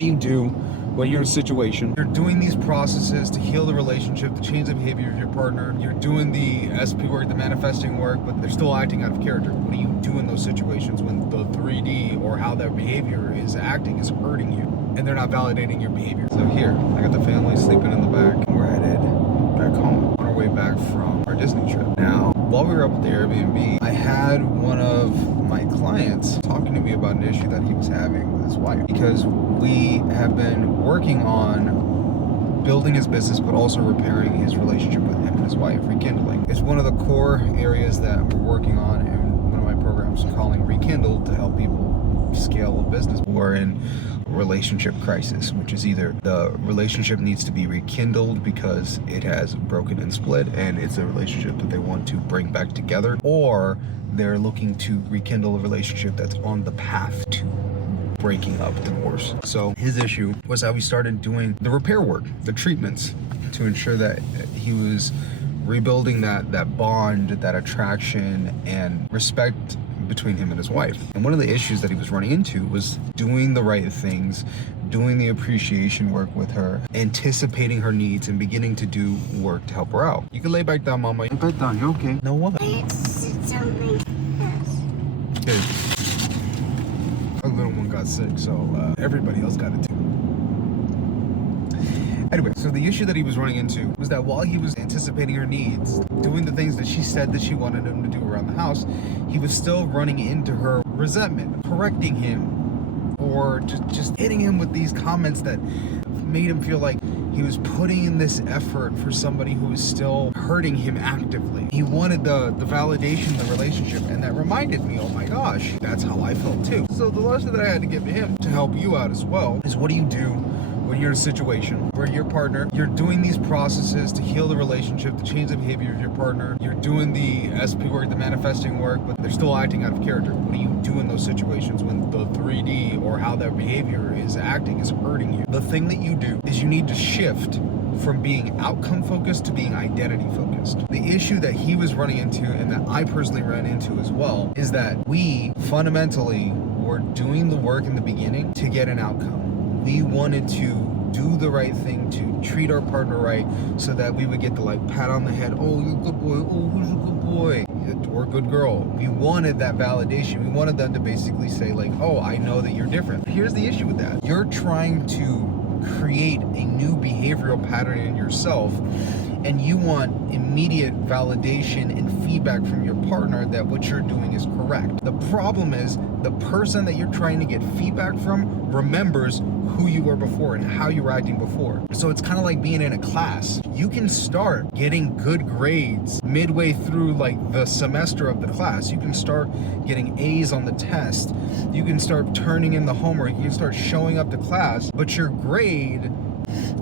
You do when you're in a situation. You're doing these processes to heal the relationship, to change the behavior of your partner. You're doing the SP work, the manifesting work, but they're still acting out of character. What do you do in those situations when the 3D or how their behavior is acting is hurting you and they're not validating your behavior? So here, I got the family sleeping in the back. We're headed back home on our way back from our Disney trip. Now, while we were up at the Airbnb, I had one of my clients talking to me about an issue that he was having with his wife, because we have been working on building his business but also repairing his relationship with him and his wife, rekindling. It's one of the core areas that we're working on in one of my programs, calling Rekindle, to help people scale a business. We're in a relationship crisis, which is either the relationship needs to be rekindled because it has broken and split and it's a relationship that they want to bring back together, or they're looking to rekindle a relationship that's on the path to breaking up, divorce. So his issue was how we started doing the repair work, the treatments, to ensure that he was rebuilding that bond, that attraction and respect between him and his wife. And one of the issues that he was running into was doing the right things, doing the appreciation work with her, anticipating her needs and beginning to do work to help her out. You can lay back down, mama. Lay back down, you're okay. No what? Something else. Good. Our little one got sick, so everybody else got it too. Anyway, so the issue that he was running into was that while he was anticipating her needs, doing the things that she said that she wanted him to do around the house, he was still running into her resentment, correcting him, or just hitting him with these comments that made him feel like he was putting in this effort for somebody who was still hurting him actively. He wanted the validation in the relationship, and that reminded me, oh my gosh, that's how I felt too. So the lesson that I had to give to him to help you out as well is, what do you do when you're in a situation where your partner, you're doing these processes to heal the relationship, to change the behavior of your partner, you're doing the SP work, the manifesting work, but they're still acting out of character? What do you do in those situations when the 3D or how their behavior is acting is hurting you? The thing that you do is you need to shift from being outcome focused to being identity focused. The issue that he was running into, and that I personally ran into as well, is that we fundamentally were doing the work in the beginning to get an outcome. We wanted to do the right thing, to treat our partner right, so that we would get the pat on the head, oh, you're a good boy, oh, who's a good boy, or good girl. We wanted that validation. We wanted them to basically say oh, I know that you're different. Here's the issue with that. You're trying to create a new behavioral pattern in yourself, and you want immediate validation and feedback from your partner that what you're doing is correct. The problem is, the person that you're trying to get feedback from remembers who you were before and how you were acting before. So it's kind of like being in a class. You can start getting good grades midway through the semester of the class. You can start getting A's on the test. You can start turning in the homework. You can start showing up to class, but your grade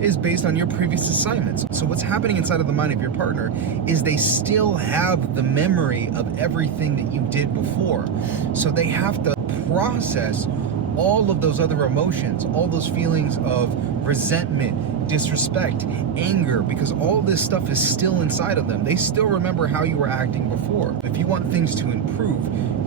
is based on your previous assignments. So what's happening inside of the mind of your partner is they still have the memory of everything that you did before. So they have to process all of those other emotions, all those feelings of resentment, disrespect, anger, because all this stuff is still inside of them. They still remember how you were acting before. If you want things to improve,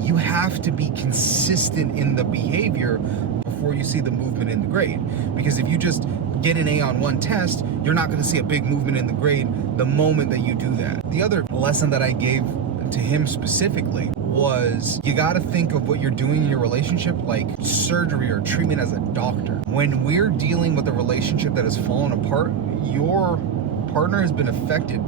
you have to be consistent in the behavior before you see the movement in the grade. Because if you just get an A on one test, you're not going to see a big movement in the grade the moment that you do that. The other lesson that I gave to him specifically was, you got to think of what you're doing in your relationship like surgery or treatment as a doctor. When we're dealing with a relationship that has fallen apart, your partner has been affected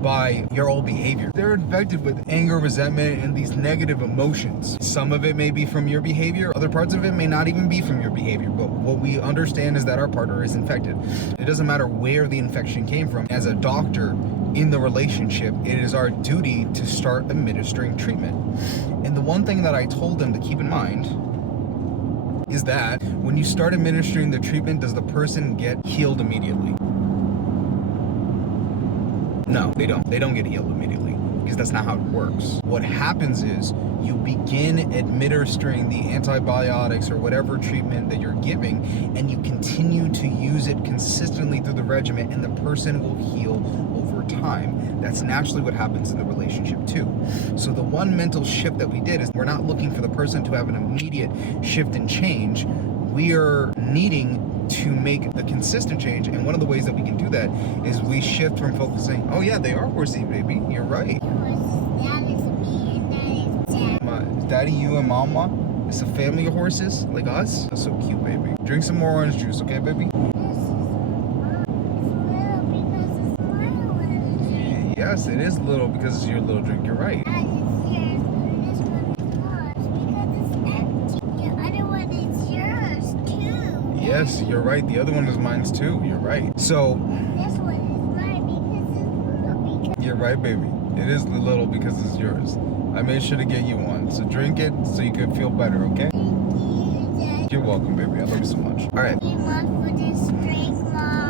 by your old behavior. They're infected with anger, resentment, and these negative emotions. Some of it may be from your behavior, other parts of it may not even be from your behavior, but what we understand is that our partner is infected. It doesn't matter where the infection came from. As a doctor in the relationship, it is our duty to start administering treatment. And the one thing that I told them to keep in mind is that when you start administering the treatment, does the person get healed immediately? No, they don't. They don't get healed immediately, because that's not how it works. What happens is you begin administering the antibiotics or whatever treatment that you're giving, and you continue to use it consistently through the regimen, and the person will heal over time. That's naturally what happens in the relationship too. So the one mental shift that we did is, we're not looking for the person to have an immediate shift and change. We are needing to make the consistent change. And one of the ways that we can do that is we shift from focusing, oh yeah, they are horsey, baby, you're right. That is me and that is Dad. Daddy, you and Mama, it's a family of horses like us. That's so cute, baby. Drink some more orange juice, okay, baby? Yes, it is little because it's your little drink. You're right. Yes, you're right. The other one is mine too. You're right. So This one is mine because it's little. you're right, baby. It is little because it's yours. I made sure to get you one. So drink it so you can feel better, okay? You're welcome, baby. I love you so much. All right.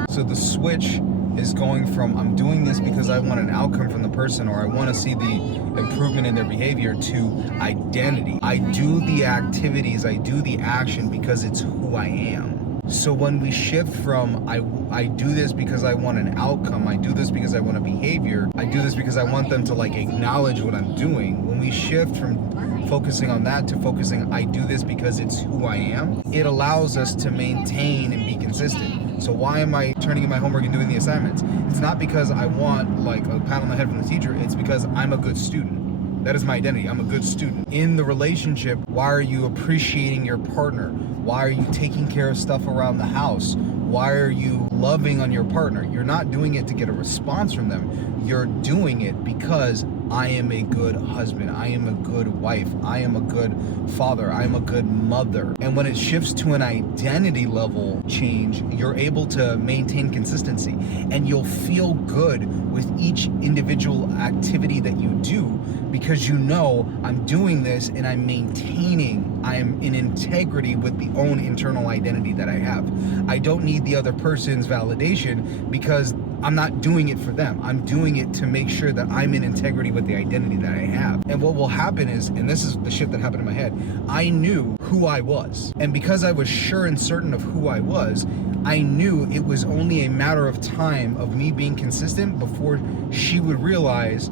So the switch is going from I'm doing this because I want an outcome from the person, or I want to see the improvement in their behavior, to identity. I do the activities, I do the action because it's who I am. So when we shift from I do this because I want an outcome, I do this because I want a behavior, I do this because I want them to like acknowledge what I'm doing. When we shift from focusing on that to focusing I do this because it's who I am, it allows us to maintain and be consistent. So why am I turning in my homework and doing the assignments? It's not because I want like a pat on the head from the teacher, it's because I'm a good student. That is my identity. I'm a good student. In the relationship, why are you appreciating your partner? Why are you taking care of stuff around the house? Why are you loving on your partner? You're not doing it to get a response from them. You're doing it because I am a good husband. I am a good wife. I am a good father. I am a good mother. And when it shifts to an identity level change, you're able to maintain consistency, and you'll feel good with each individual activity that you do because you know I'm doing this and I'm maintaining, I am in integrity with the own internal identity that I have. I don't need the other person's validation because I'm not doing it for them. I'm doing it to make sure that I'm in integrity with the identity that I have. And what will happen is, and this is the shift that happened in my head, I knew who I was. And because I was sure and certain of who I was, I knew it was only a matter of time of me being consistent before she would realize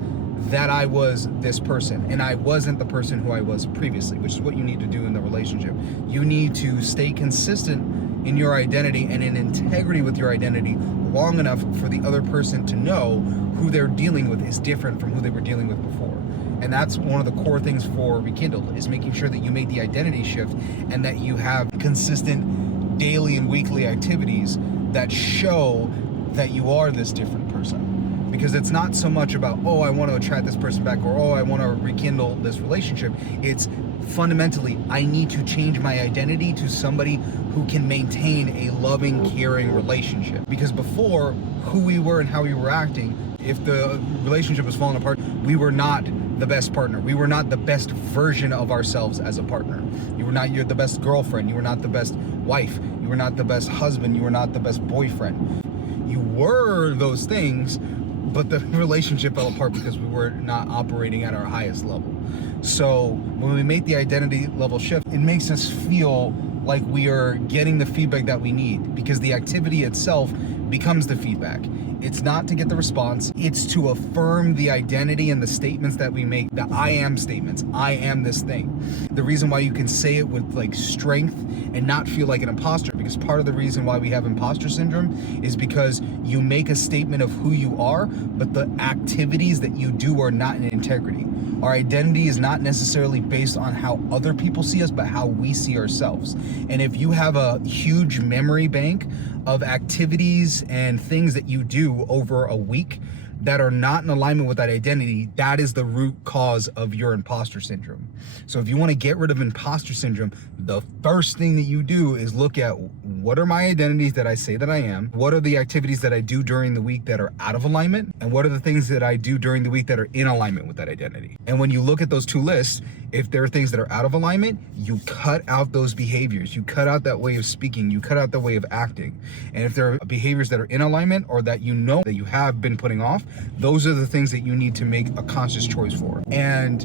that I was this person and I wasn't the person who I was previously, which is what you need to do in the relationship. You need to stay consistent in your identity and in integrity with your identity long enough for the other person to know who they're dealing with is different from who they were dealing with before. And that's one of the core things for Rekindle, is making sure that you make the identity shift and that you have consistent daily and weekly activities that show that you are this different person. Because it's not so much about, oh, I want to attract this person back, or oh, I want to rekindle this relationship. It's fundamentally, I need to change my identity to somebody who can maintain a loving, caring relationship. Because before, who we were and how we were acting, if the relationship was falling apart, we were not the best partner. We were not the best version of ourselves as a partner. You were not the best girlfriend. You were not the best wife. You were not the best husband. You were not the best boyfriend. You were those things, but the relationship fell apart because we were not operating at our highest level. So when we make the identity level shift, it makes us feel like we are getting the feedback that we need, because the activity itself becomes the feedback. It's not to get the response, it's to affirm the identity and the statements that we make, the I am statements. I am this thing. The reason why you can say it with like strength and not feel like an imposter, because part of the reason why we have imposter syndrome is because you make a statement of who you are, but the activities that you do are not in integrity. Our identity is not necessarily based on how other people see us, but how we see ourselves. And if you have a huge memory bank of activities and things that you do over a week that are not in alignment with that identity, that is the root cause of your imposter syndrome. So if you want to get rid of imposter syndrome, the first thing that you do is look at, what are my identities that I say that I am? What are the activities that I do during the week that are out of alignment? And what are the things that I do during the week that are in alignment with that identity? And when you look at those two lists, if there are things that are out of alignment, you cut out those behaviors. You cut out that way of speaking. You cut out the way of acting. And if there are behaviors that are in alignment or that you know that you have been putting off, those are the things that you need to make a conscious choice for. And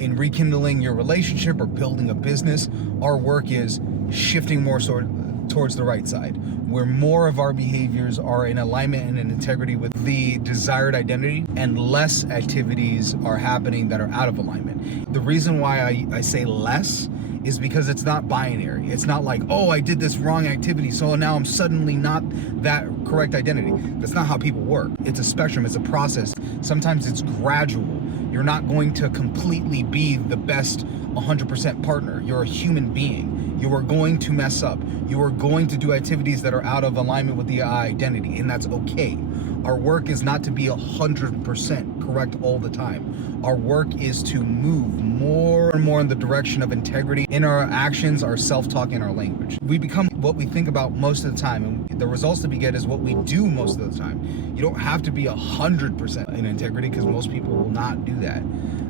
in rekindling your relationship or building a business, our work is shifting more towards the right side, where more of our behaviors are in alignment and in integrity with the desired identity, and less activities are happening that are out of alignment. The reason why I say less is because it's not binary. It's not like, oh, I did this wrong activity, so now I'm suddenly not that correct identity. That's not how people work. It's a spectrum, it's a process. Sometimes it's gradual. You're not going to completely be the best 100% partner. You're a human being. You are going to mess up. You are going to do activities that are out of alignment with the identity, and that's okay. Our work is not to be 100% correct all the time. Our work is to move more and more in the direction of integrity in our actions, our self-talk, and our language. We become what we think about most of the time, and the results that we get is what we do most of the time. You don't have to be 100% in integrity, because most people will not do that.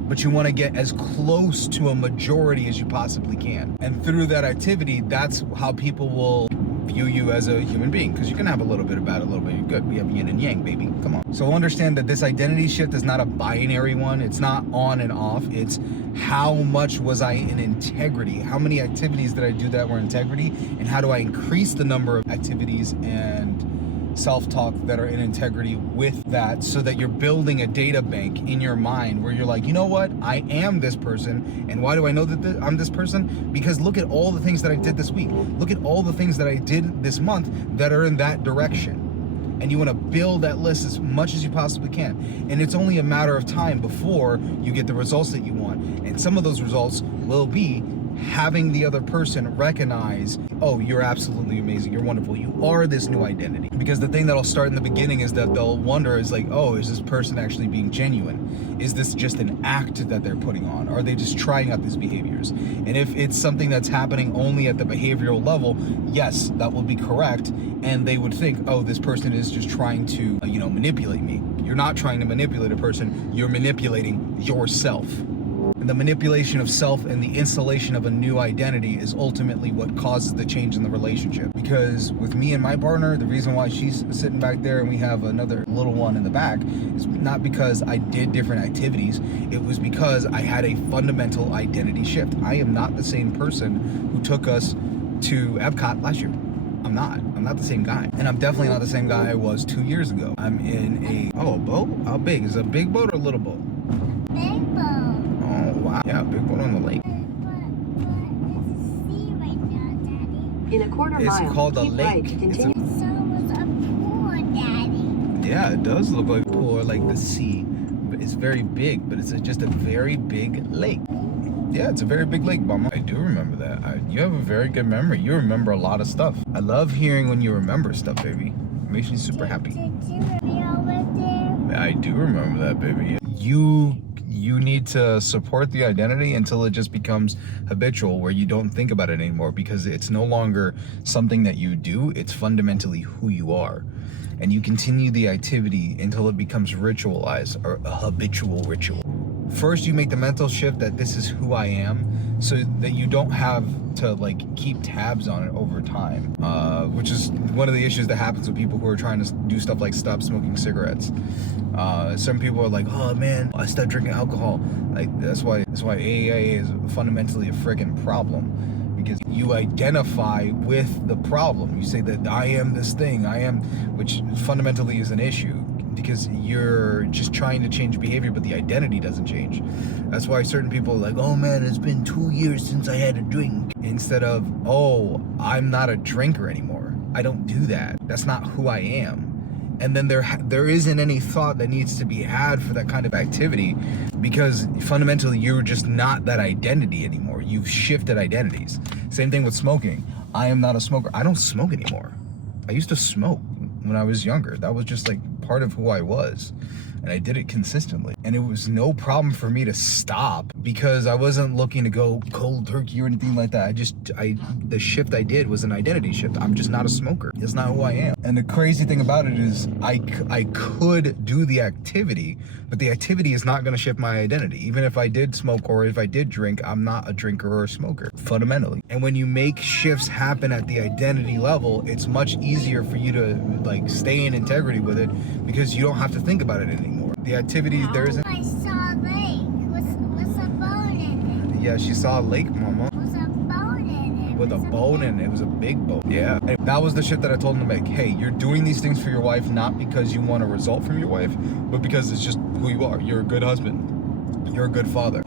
But you want to get as close to a majority as you possibly can. And through that activity, that's how people will view you as a human being, because you can have a little bit of bad, a little bit of good. We have yin and yang, baby. Come on. So understand that this identity shift is not a binary one. It's not on and off. It's how much was I in integrity? How many activities did I do that were integrity? And how do I increase the number of activities and self-talk that are in integrity with that, so that you're building a data bank in your mind where you're like, you know what, I am this person. And why do I know that I'm this person? Because look at all the things that I did this week. Look at all the things that I did this month that are in that direction. And you want to build that list as much as you possibly can. And it's only a matter of time before you get the results that you want. And some of those results will be having the other person recognize, oh, you're absolutely amazing, you're wonderful, you are this new identity. Because the thing that'll start in the beginning is that they'll wonder, is like, oh, is this person actually being genuine? Is this just an act that they're putting on? Are they just trying out these behaviors? And if it's something that's happening only at the behavioral level, yes, that will be correct. And they would think, oh, this person is just trying to, manipulate me. You're not trying to manipulate a person, you're manipulating yourself. And the manipulation of self and the installation of a new identity is ultimately what causes the change in the relationship. Because with me and my partner, the reason why she's sitting back there and we have another little one in the back is not because I did different activities. It was because I had a fundamental identity shift. I am not the same person who took us to Epcot last year. I'm not the same guy. And I'm definitely not the same guy I was 2 years ago. I'm in a boat? How big? Is it a big boat or a little boat? Big boat. Oh, wow. Yeah, big boat on the lake. But it's a sea right now, Daddy. In a quarter It's mile, called a keep lake. right to continue. So was a pool, Daddy. Yeah, it does look like a pool or like the sea. But it's very big, but it's just a very big lake. Yeah, it's a very big lake, Mama. I do remember that. You have a very good memory. You remember a lot of stuff. I love hearing when you remember stuff, baby. It makes me super happy. Did you remember there? I do remember that, baby. You need to support the identity until it just becomes habitual, where you don't think about it anymore, because it's no longer something that you do, it's fundamentally who you are. And you continue the activity until it becomes ritualized, or a habitual ritual. First, you make the mental shift that this is who I am, so that you don't have to keep tabs on it over time, which is one of the issues that happens with people who are trying to do stuff like stop smoking cigarettes. Some people are like, oh man, I stopped drinking alcohol. That's why AA is fundamentally a friggin' problem, because you identify with the problem. You say that I am this thing, which fundamentally is an issue, because you're just trying to change behavior, but the identity doesn't change. That's why certain people are like, oh man, it's been 2 years since I had a drink, instead of, oh, I'm not a drinker anymore. I don't do that. That's not who I am. And then there isn't any thought that needs to be had for that kind of activity, because fundamentally you're just not that identity anymore. You've shifted identities. Same thing with smoking. I am not a smoker. I don't smoke anymore. I used to smoke when I was younger. That was just part of who I was, and I did it consistently, and it was no problem for me to stop, because I wasn't looking to go cold turkey or anything like that. The shift I did was an identity shift. I'm just not a smoker. It's not who I am. And the crazy thing about it is I could do the activity, but the activity is not going to shift my identity. Even if I did smoke or if I did drink, I'm not a drinker or a smoker, fundamentally. And when you make shifts happen at the identity level, it's much easier for you to stay in integrity with it, because you don't have to think about it anymore. The activity, there isn't. I saw a lake with a boat in it. Yeah, she saw a lake, Mama. With a boat in it. With a boat in it. It was a big boat. Yeah. And that was the shit that I told him to make. Hey, you're doing these things for your wife, not because you want a result from your wife, but because it's just who you are. You're a good husband. you're a good father.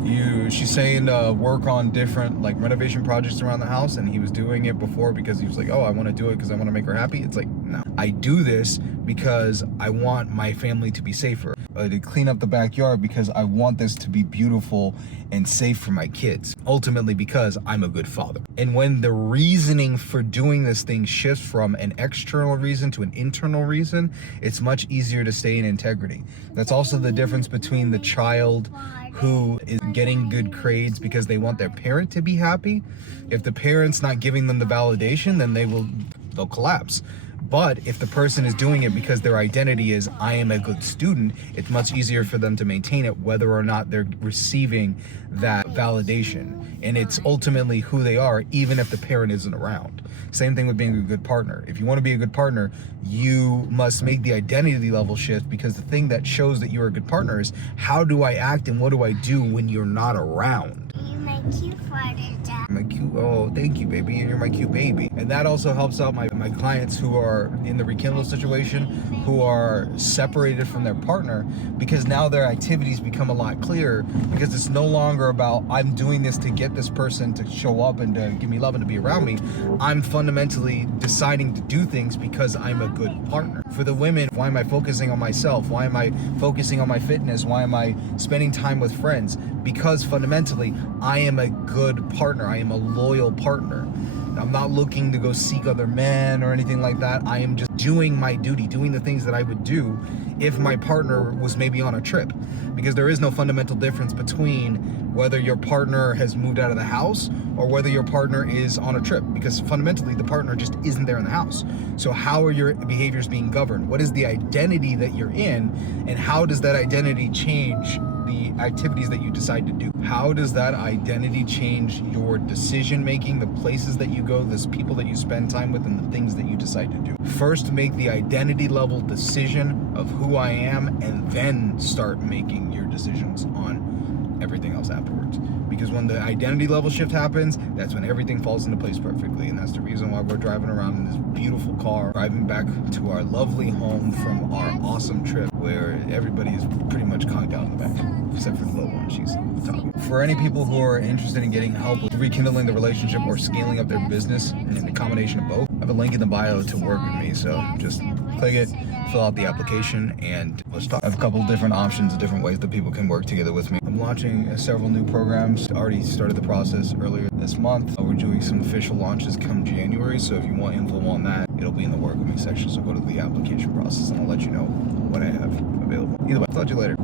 She's saying work on different like renovation projects around the house, and he was doing it before because he was like, oh, I want to do it because I want to make her happy. It's like, no, I do this because I want my family to be safer. To clean up the backyard because I want this to be beautiful and safe for my kids. Ultimately because I'm a good father. And when the reasoning for doing this thing shifts from an external reason to an internal reason, it's much easier to stay in integrity. That's also the difference between the child who is getting good grades because they want their parent to be happy. If the parent's not giving them the validation, then they'll collapse. But if the person is doing it because their identity is, I am a good student, it's much easier for them to maintain it whether or not they're receiving that validation. And it's ultimately who they are, even if the parent isn't around. Same thing with being a good partner. If you want to be a good partner, you must make the identity level shift, because the thing that shows that you're a good partner is, how do I act and what do I do when you're not around? You're my cute father, Dad. My cute, oh, thank you, baby, and you're my cute baby. And that also helps out my clients who are in the rekindle situation, who are separated from their partner, because now their activities become a lot clearer, because it's no longer about, I'm doing this to get this person to show up and to give me love and to be around me. I'm fundamentally deciding to do things because I'm a good partner. For the women, why am I focusing on myself? Why am I focusing on my fitness? Why am I spending time with friends? Because fundamentally, I am a good partner. I am a loyal partner. I'm not looking to go seek other men or anything like that. I am just doing my duty, doing the things that I would do if my partner was maybe on a trip. Because there is no fundamental difference between whether your partner has moved out of the house or whether your partner is on a trip, because fundamentally the partner just isn't there in the house. So how are your behaviors being governed? What is the identity that you're in, and how does that identity change the activities that you decide to do? How does that identity change your decision making, the places that you go, the people that you spend time with, and the things that you decide to do? First, make the identity level decision of who I am, and then start making your decisions on everything else afterwards. Because when the identity level shift happens, that's when everything falls into place perfectly. And that's the reason why we're driving around in this beautiful car, driving back to our lovely home from our awesome trip, where everybody is pretty much conked out in the back, except for the little one. She's talking. For any people who are interested in getting help with rekindling the relationship or scaling up their business, and the combination of both, I have a link in the bio to work with me. So just click it, fill out the application, and let's talk. I have a couple of different options, different ways that people can work together with me. I'm launching several new programs. Already started the process earlier this month. We're doing some official launches come January, so if you want info on that, it'll be in the work with me section. So go to the application process and I'll let you know what I have available. Either way, talk to you later.